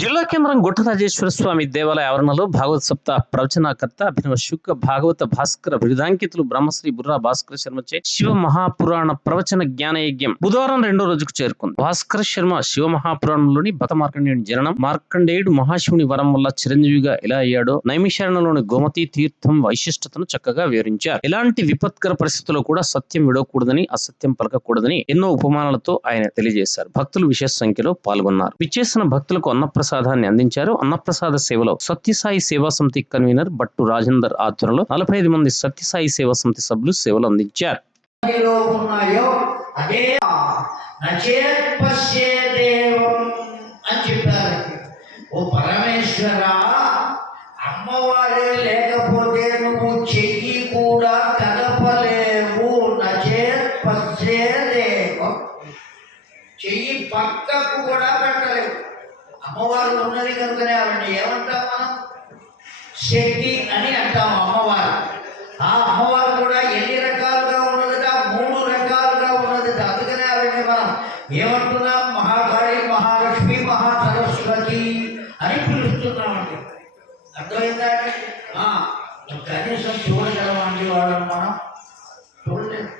జిల్లా కేంద్రం గుట్టరాజేశ్వర స్వామి దేవాలయ ఆవరణలో భాగవత సప్తాహ ప్రవచనకర్త అభినవ శుక్ల భాగవత భాస్కర బిరుదాంకితులు బ్రహ్మశ్రీ బుర్రా భాస్కర శర్మచే శివ మహాపురాణ ప్రవచన జ్ఞాన యజ్ఞం బుధవారం 2వ రోజుకు చేరుకుంది. భాస్కర శర్మ శివ మహాపురాణంలోని భక్త మార్కండేయుని జననం, మార్కండేయుడు మహాశివుని వరం వల్ల చిరంజీవిగా ఎలా అయ్యాడో, నైమిషారణలోని గోమతి తీర్థం వైశిష్టతను చక్కగా వివరించారు. ఎలాంటి విపత్కర పరిస్థితుల్లో కూడా సత్యం విడవకూడదని, అసత్యం పలకకూడదని ఎన్నో ఉపమానాలతో ఆయన తెలియజేశారు. భక్తులు విశేష సంఖ్యలో పాల్గొన్నారు. విచ్చేసిన భక్తులకు అన్నప్రసాదాన్ని అందించారు. అన్నప్రసాద సేవలో సత్యసాయి సేవా సమితి కన్వీనర్ బట్టు రాజేందర్ ఆధ్వర్యంలో 45 మంది సత్యసాయి సేవా సమితి సభ్యులు సేవలు అందించారు. అమ్మవారే లేకపోతే నువ్వు చెయ్యి కూడా కదపలేవు. నచేత్పశ్చేదేవం, చెయ్యి పక్కకు కూడా పెట్టలేవు. అమ్మవారు ఉన్నది కనుకనే ఆవిడని ఏమంటాం మనం? శక్తి అని అంటాం అమ్మవారు. ఆ అమ్మవారు కూడా ఎన్ని రకాలుగా ఉన్నదిట? 3 రకాలుగా ఉన్నదిట. అందుకనే ఆవిడని మనం ఏమంటున్నాం? మహాకాళి, మహాలక్ష్మి, మహాసరస్వతి అని పిలుస్తున్నామండి. అర్థమైందా? కనీసం చూడగలమండి వాళ్ళని మనం చూడలేము.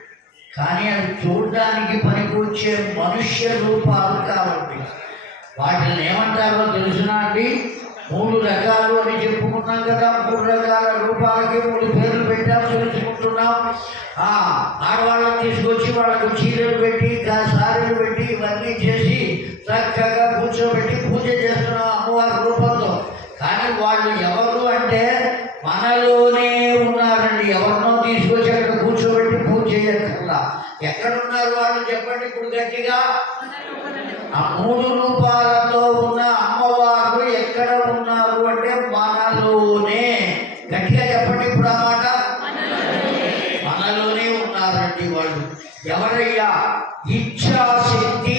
కానీ అది చూడడానికి పనికొచ్చే మనుష్య రూపాలు కాబట్టి వాటిని ఏమంటారో తెలుసునా అండి? 3 రకాలు అని చెప్పుకున్నాం కదా. 3 రకాల రూపాలకి 3 పేర్లు పెట్టాం, తెలుసుకుంటున్నాం. ఆడవాళ్ళని తీసుకొచ్చి వాళ్ళకు చీరలు పెట్టి, సారీలు పెట్టి, ఇవన్నీ చేసి చక్కగా కూర్చోబెట్టి పూజ చేస్తున్నాం అమ్మవారి రూపంలో. కానీ వాళ్ళు ఎవరు అంటే మనలోనే ఉన్నారండి. ఎవరినో తీసుకొచ్చి అక్కడ కూర్చోబెట్టి పూజ చేయకుండా ఎక్కడున్నారు వాళ్ళు చెప్పండి ఇప్పుడు గట్టిగా. ఆ 3 రూపాలతో ఉన్న అమ్మవారు ఎక్కడ ఉన్నారు అంటే మనలోనే. గట్టిగా చెప్పండి ఇప్పుడు ఆ మాట. మనలోనే ఉన్నారండి వాళ్ళు. ఎవరయ్యా? ఇచ్ఛాశక్తి,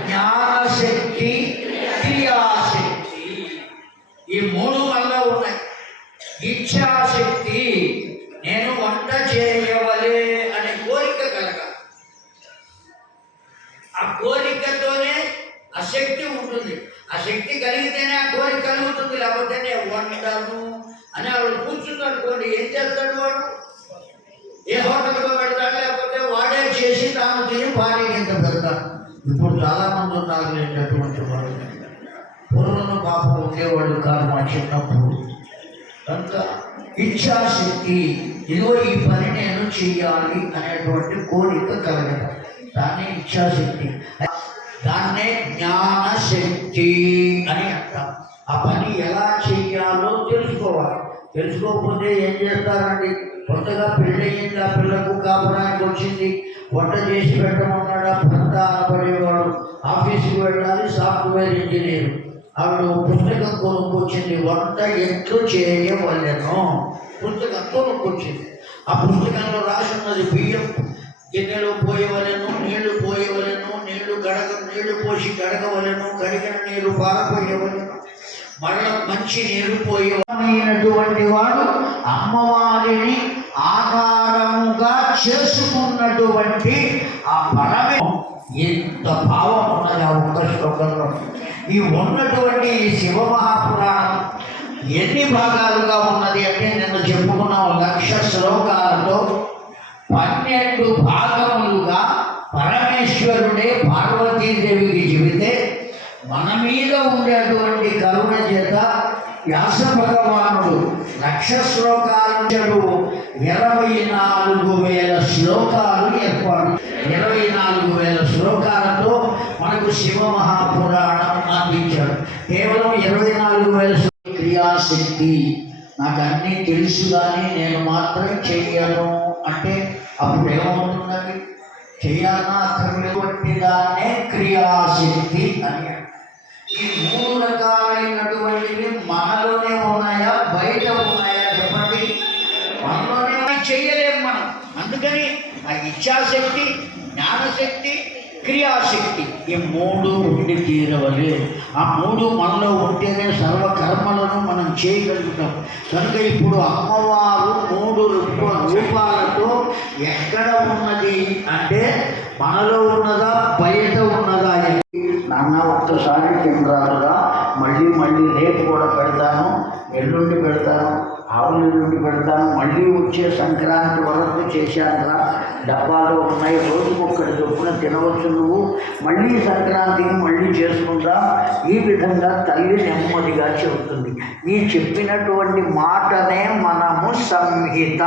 జ్ఞానశక్తి, క్రియాశక్తి. ఈ 3 మనలో ఉన్నాయి. ఇచ్ఛాశక్తి, నేను వంట చేయవలే అనే కోరిక కలగాలి. ఆ కోరికతోనే ఆ శక్తి ఉంటుంది. ఆ శక్తి కలిగితేనే ఆ కోరిక కలుగుతుంది. లేకపోతే నేను వంటను అని వాడు కూర్చుందనుకోండి, ఏం చేస్తాడు వాడు? ఏ హోటల్తో పెడతాడు, లేకపోతే వాడే చేసి తాను తిని భార్య కింద పెడతాడు. ఇప్పుడు చాలామంది ఉన్నారు అటువంటి వాళ్ళు. పూర్వం పాపం ఉండేవాడు కాదు మా చిన్నప్పుడు. కనుక ఇచ్ఛాశక్తి, ఇదిగో ఈ పని నేను చెయ్యాలి అనేటువంటి కోరిక కలగడం, దాన్ని ఇచ్ఛాశక్తి. దాన్నే జ్ఞానశక్తి అని అంటాం. ఆ పని ఎలా చెయ్యాలో తెలుసుకోవాలి. తెలుసుకోకపోతే ఏం చేస్తారండి? కొత్తగా పెళ్ళయింది, ఆ పిల్లకు కాపురానికి వచ్చింది, వంట చేసి పెట్టమన్నాడు భర్త అనబడేవాడు. ఆఫీస్కి వెళ్ళాలి, సాఫ్ట్వేర్ ఇంజనీర్. ఆవిడ పుస్తకం కొనుక్కొచ్చింది, వంట ఎట్లు చేయవలెనో పుస్తకం కొనుక్కొచ్చింది. ఆ పుస్తకంలో రాసి ఉన్నది బియ్యం గిన్నెలో పోయవలెను, నీళ్లు పోయవలెను, నీళ్లు పోసి కడగవలెను, కడిగిన నీరు పారపోయవలెను, మరల మంచి నీరు పోయవలైనటువంటి వాడు అమ్మవారిని ఆధారముగా చేసుకున్నటువంటి ఆ పరమే ఎంత భావం ఉన్నది ఆ ఒక్క శ్లోకంలో. ఈ ఉన్నటువంటి ఈ శివ మహాపురాణం ఎన్ని భాగాలుగా ఉన్నది అంటే నేను చెప్పుకున్నాం 1,00,000 శ్లోకాలతో 12 భాగములుగా పరమేశ్వరుడే పార్వతీదేవికి చెబితే మన మీద ఉండేటువంటి కరుణ చేత వ్యాస భగవానుడు 1,00,000 శ్లోకాలు 24,000 శ్లోకాలు ఏర్పాటు. 24,000 శ్లోకాలతో మనకు శివ మహాపురాణం అందించాడు. కేవలం 24,000 క్రియాశక్తి. నాకు అన్నీ తెలుసు కానీ నేను మాత్రం చెయ్యను అంటే అప్పుడు ఏమవుతుందండి? చెయ్యాలన్నా అక్కర్లేటువంటి దాన్నే క్రియాశక్తి అని. ఈ 3 రకాలైనటువంటివి మనలోనే ఉన్నాయా, బయట ఉన్నాయా చెప్పండి? మనలోనే చెయ్యలేము మనం. అందుకని ఆ ఇచ్ఛాశక్తి, జ్ఞానశక్తి, క్రియాశక్తి ఈ 3 ఉండి తీరవలే. ఆ 3 మనలో ఉంటేనే సర్వకర్మలను మనం చేయగలుగుతాం. కనుక ఇప్పుడు అమ్మవారు 3 రూపాలతో ఎక్కడ ఉన్నది అంటే మనలో ఉన్నదా, బయట ఉన్నదా? నాన్న ఒక్కసారి కెమెరాలుగా మళ్ళీ మళ్ళీ రేపు కూడా పెడతాను, ఎల్లుండి పెడతాను, ఆవుల ఎల్లుండి పెడతాను, మళ్ళీ వచ్చే సంక్రాంతి వరకు చేశానురా, డబ్బాలో ఉన్నాయి, రోజుకొక్కడి చొప్పున తినవచ్చు నువ్వు, మళ్ళీ సంక్రాంతికి మళ్ళీ చేసుకుంటా. ఈ విధంగా తల్లి నెమ్మదిగా చెబుతుంది. ఈ చెప్పినటువంటి మాటనే మనము సంహిత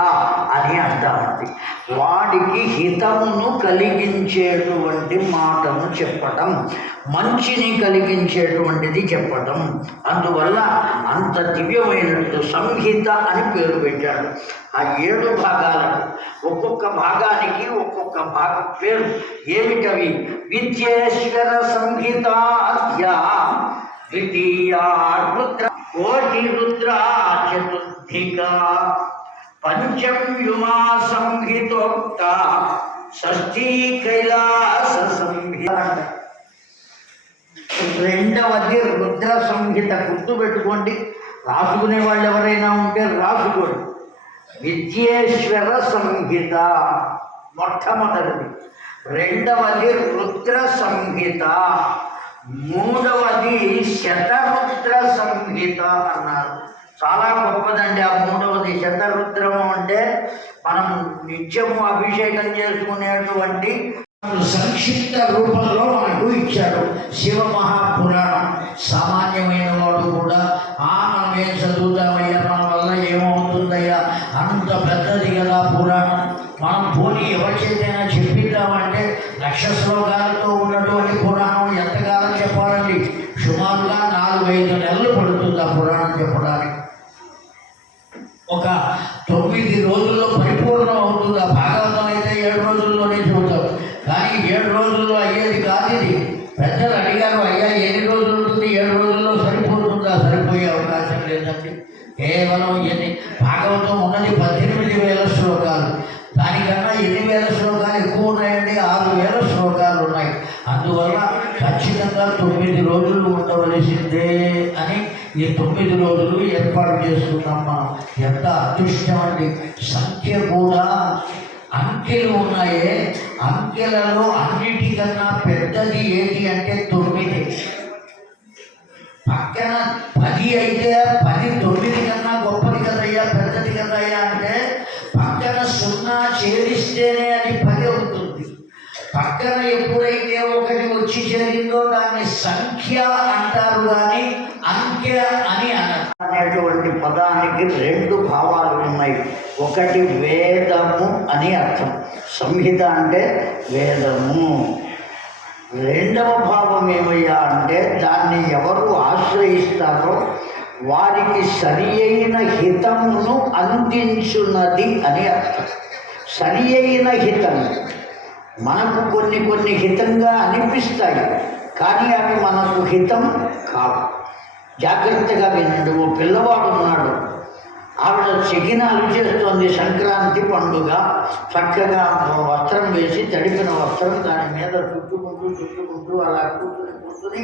అని అంటామండి. వాడికి హితమును కలిగించేటువంటి మాటను చెప్పటం, మంచిని కలిగించేటువంటిది చెప్పటం. అందువల్ల అంత దివ్యమైనట్టు సంహిత అని పేరు పెట్టాడు. ఆ 7 భాగాలకు ఒక్కొక్క భాగానికి ఒక్కొక్క భాగం పేరు. ఏమిటవి? విద్యేశ్వర సంహితాధ్య ద్వితీయా రుద్ర కోటి రుద్ర చతుర్థిక పంచమ్యుమా సంహితోక్త షష్ఠీ కైలాస సంహిత. 2వది రుద్ర సంహిత. గుర్తుపెట్టుకోండి, రాసుకునే వాళ్ళు ఎవరైనా ఉంటే రాసుకోండి. విద్యేశ్వర సంహిత మొట్టమొదటిది, 2వది రుద్ర సంహిత, 3వది శతరుద్ర సంహిత అన్నారు. చాలా గొప్పదండి ఆ 3వది. శతరుద్రము అంటే మనం నిత్యము అభిషేకం చేసుకునేటువంటి సంక్షిప్త రూపంలో మనకు ఇచ్చాడు శివ మహాపురాణం. సామాన్యమైన వాడు కూడా మనం ఏం చదువుతామయ్యా, మన వల్ల ఏమవుతుందయ్యా, అంత పెద్దది కదా పురాణం, మనం పోనీ ఎవరి చేతైనా చెప్పిద్దామంటే 1,00,000 శ్లోకాలతో ఉన్నటువంటి పురాణం ఎంతకాలం చెప్పాలండి? సుమారుగా 4-5 నెలలు పడుతుంది ఆ పురాణం చెప్పడానికి. ఒక 9 రోజుల్లో పరిపూర్ణం అవుతుంది. ఆ భాగవతం అయితే 7 రోజుల్లోనే చెబుతాం, కానీ 7 రోజుల్లో అయ్యేది కాదు ఇది. పెద్దలు అడిగారు, అయ్యా ఎన్ని రోజులు ఉంటుంది? 7 రోజుల్లో సరిపోతుందా? సరిపోయే అవకాశం లేదండి. కేవలం భాగవతం ఉన్నది 18,000 శ్లోకాలు, దానికన్నా 8,000 శ్లోకాలు ఎక్కువ ఉన్నాయండి. 6,000 శ్లోకాలు ఉన్నాయి. అందువల్ల ఖచ్చితంగా 9 రోజులు ఉండవలసిందే అని ఈ 9 రోజులు ఏర్పాటు చేసుకున్నాం మనం. ఎంత అదృష్టం అండి. సంఖ్య కూడా అంకెలు ఉన్నాయే, అంకెలలో అన్నిటికన్నా పెద్దది ఏంటి అంటే 9. పక్కన 10 అయితే 10 9 కన్నా గొప్పది కదయ్యా, పెద్దది కదయ్యా అంటే పక్కన 0 చేరిస్తేనే అది 10 అవుతుంది. పక్కన ఎప్పుడైతే 1 వచ్చి చేరిందో దాన్ని సంఖ్య అంటారు, కానీ అంకె అని అనరు. అనేటువంటి పదానికి 2 భావాలు ఉన్నాయి. ఒకటి వేదము అని అర్థం, సంహిత అంటే వేదము. 2వ భావం ఏమయ్యా అంటే దాన్ని ఎవరు ఆశ్రయిస్తారో వారికి సరి అయిన హితమును అందించున్నది అని అర్థం. సరి అయిన హితం మనకు కొన్ని హితంగా అనిపిస్తాయి, కానీ అవి మనకు హితం కావు. జాగ్రత్తగా వినండి. ఓ పిల్లవాడు ఉన్నాడు, ఆవిడ చికినాలు చేస్తోంది. సంక్రాంతి పండుగ. చక్కగా వస్త్రం వేసి, తడిపిన వస్త్రం దాని మీద చుట్టుకుంటూ అలా కూర్చుని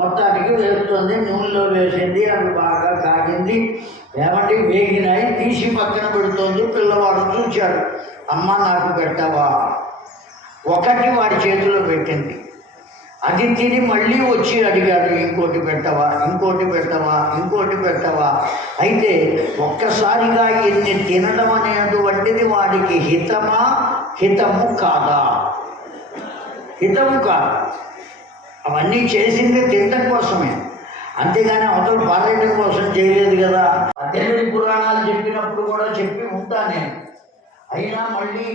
మొత్తానికి వేస్తుంది. నూనెలో వేసింది, అవి బాగా కాగింది. ఏమంటే వేగినాయి, తీసి పక్కన పెడుతోంది. పిల్లవాడు చూశాడు, అమ్మ నాకు పెట్టవా? ఒకటి వాడి చేతిలో పెట్టింది. అది తిని మళ్ళీ వచ్చి అడిగాడు, ఇంకోటి పెట్టవా, ఇంకోటి పెట్టవా, ఇంకోటి పెట్టవా. అయితే ఒక్కసారిగా ఇన్ని తినడం అనేటువంటిది వాడికి హితము కాదా? హితము కాదు. అవన్నీ చేసింది తినడం కోసమే, అంతేగాని అవతల పారేయడం కోసం చేయలేదు కదా. 18 పురాణాలు చెప్పినప్పుడు కూడా చెప్పి ఉంటా నేను. అయినా మళ్ళీ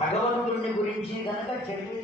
భగవంతుడిని గురించి కనుక చెప్పి